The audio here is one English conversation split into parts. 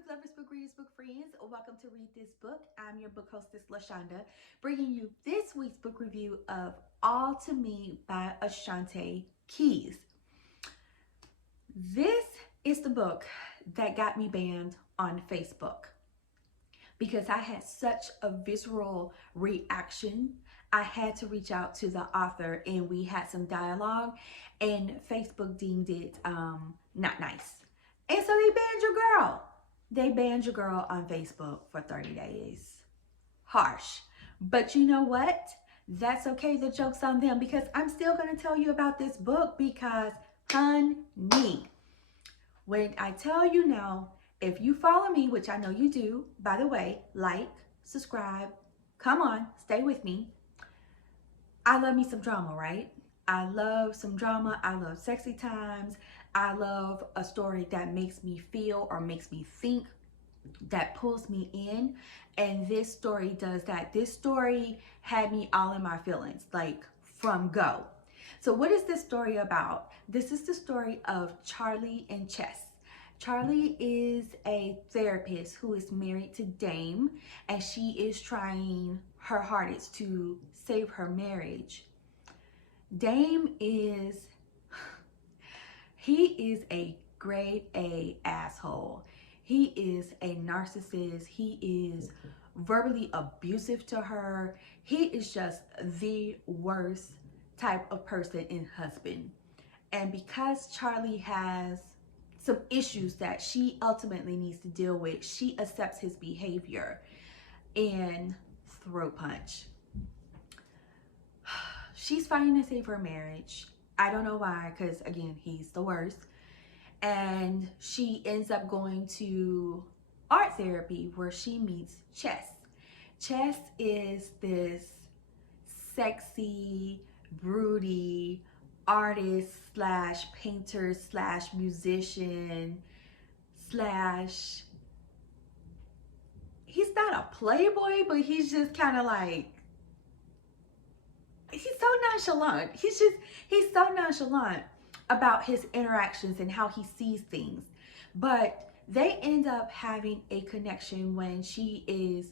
book lovers, book readers, book friends. Welcome to Read This Book. I'm your book hostess, LaShonda, bringing you this week's book review of All to Me by Ashantay Keys. This is the book that got me banned on Facebook because I had such a visceral reaction. I had to reach out to the author and we had some dialogue, and Facebook deemed it not nice. And so they banned your girl. They banned your girl on Facebook for 30 days. Harsh. But you know what? That's okay. The joke's on them because I'm still going to tell you about this book because, honey, when I tell you now, if you follow me, which I know you do, by the way, like, subscribe, come on, stay with me. I love me some drama, right? I love some drama. I love sexy times. I love a story that makes me feel or makes me think, that pulls me in. And this story does that. This story had me all in my feelings, like from go. So what is this story about? This is the story of Charlie and Chess. Charlie is a therapist who is married to Dame, and she is trying her hardest to save her marriage. Dame is, he is a grade A asshole. He is a narcissist. He is verbally abusive to her. He is just the worst type of person and husband. And because Charlie has some issues that she ultimately needs to deal with, she accepts his behavior and throat punch. She's fighting to save her marriage. I don't know why, because again, he's the worst. And she ends up going to art therapy where she meets Chess. Chess is this sexy, broody artist slash painter slash musician slash, he's not a playboy, but he's just kind of like, he's so nonchalant. He's so nonchalant about his interactions and how he sees things. But they end up having a connection when she is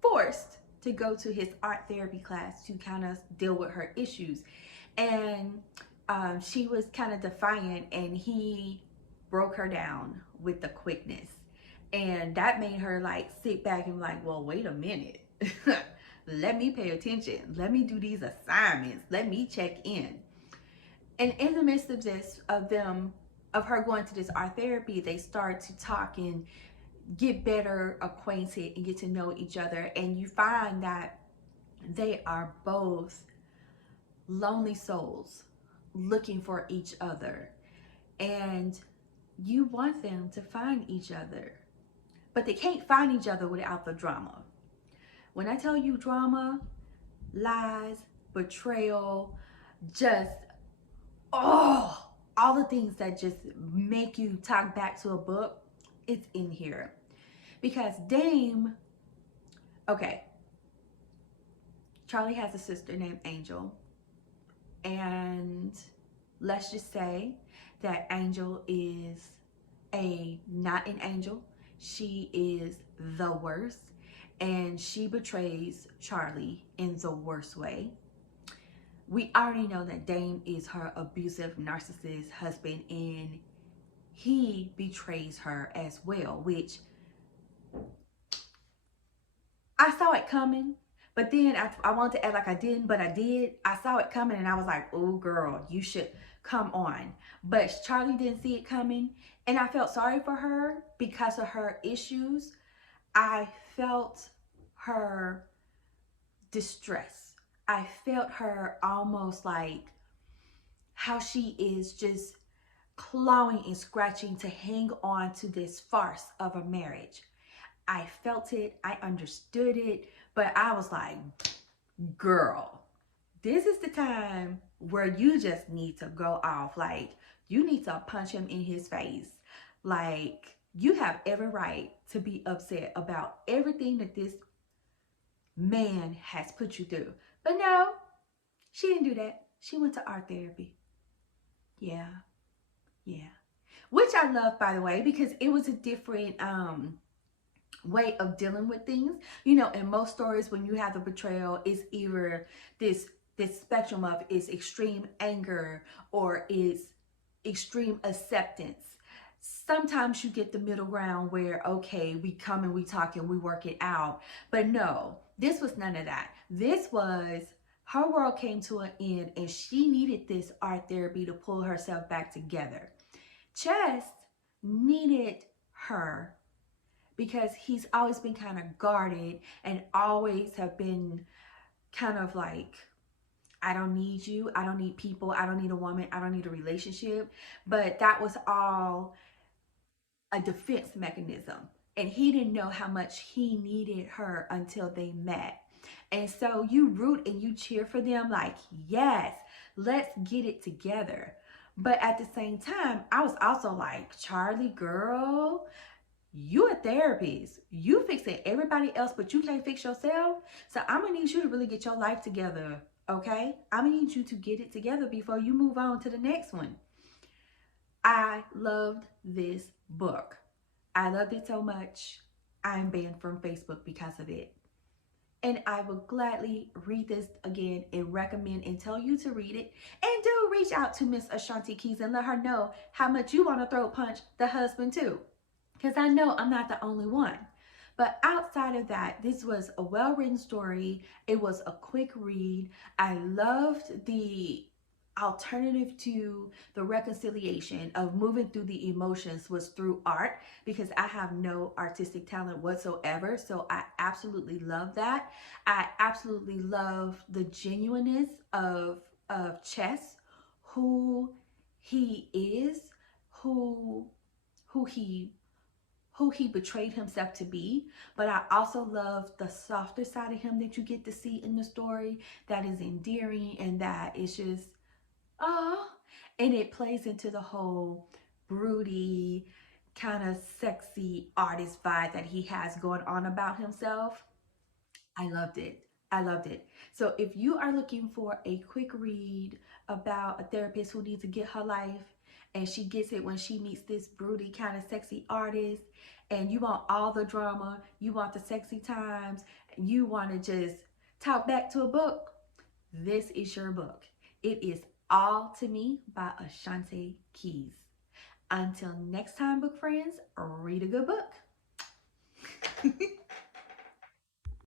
forced to go to his art therapy class to kind of deal with her issues. And she was kind of defiant, and he broke her down with the quickness. And that made her like sit back and like, well, wait a minute. Let me pay attention. Let me do these assignments. Let me check in. And in the midst of this, of her going to this art therapy, they start to talk and get better acquainted and get to know each other. And you find that they are both lonely souls looking for each other. And you want them to find each other, but they can't find each other without the drama. When I tell you drama, lies, betrayal, just, oh, all the things that just make you talk back to a book, it's in here. Because Dame, okay, Charlie has a sister named Angel. And let's just say that Angel is not an angel. She is the worst. And she betrays Charlie in the worst way. We already know that Dame is her abusive narcissist husband, and he betrays her as well, which I saw it coming. But then I wanted to act like I didn't, but I did. I saw it coming and I was like, oh girl, you should come on. But Charlie didn't see it coming, and I felt sorry for her because of her issues. I felt her distress. I felt her almost like how she is just clawing and scratching to hang on to this farce of a marriage. I felt it, I understood it, but I was like, girl, this is the time where you just need to go off. Like, you need to punch him in his face. Like, you have every right to be upset about everything that this man has put you through. But no, she didn't do that. She went to art therapy. Yeah. Which I love, by the way, because it was a different way of dealing with things. You know, in most stories, when you have the betrayal, it's either this spectrum of is extreme anger or is extreme acceptance. Sometimes you get the middle ground where, okay, we come and we talk and we work it out. But no, this was none of that. This was her world came to an end and she needed this art therapy to pull herself back together. Chess needed her because he's always been kind of guarded and always have been kind of like, I don't need you, I don't need people, I don't need a woman, I don't need a relationship. But that was all a defense mechanism. And he didn't know how much he needed her until they met. And so you root and you cheer for them like, yes, let's get it together. But at the same time, I was also like, Charlie, girl, you a therapist. You fixing everybody else, but you can't fix yourself. So I'm gonna need you to really get your life together, okay? I'm gonna need you to get it together before you move on to the next one. I loved this book. I loved it so much, I'm banned from Facebook because of it. And I will gladly read this again and recommend and tell you to read it. And do reach out to Miss Ashantay Keys and let her know how much you want to throat punch the husband too. Because I know I'm not the only one. But outside of that, this was a well-written story. It was a quick read. I loved the alternative to the reconciliation of moving through the emotions was through art, because I have no artistic talent whatsoever. So I absolutely love that. I absolutely love the genuineness of Chess, who he is, who who he who he betrayed himself to be. But I also love the softer side of him that you get to see in the story, that is endearing and that is just, oh, and it plays into the whole broody, kind of sexy artist vibe that he has going on about himself. I loved it. I loved it. So if you are looking for a quick read about a therapist who needs to get her life and she gets it when she meets this broody kind of sexy artist, and you want all the drama, you want the sexy times, you want to just talk back to a book, this is your book. It is All to Me by Ashantay Keys. Until next time, book friends, read a good book.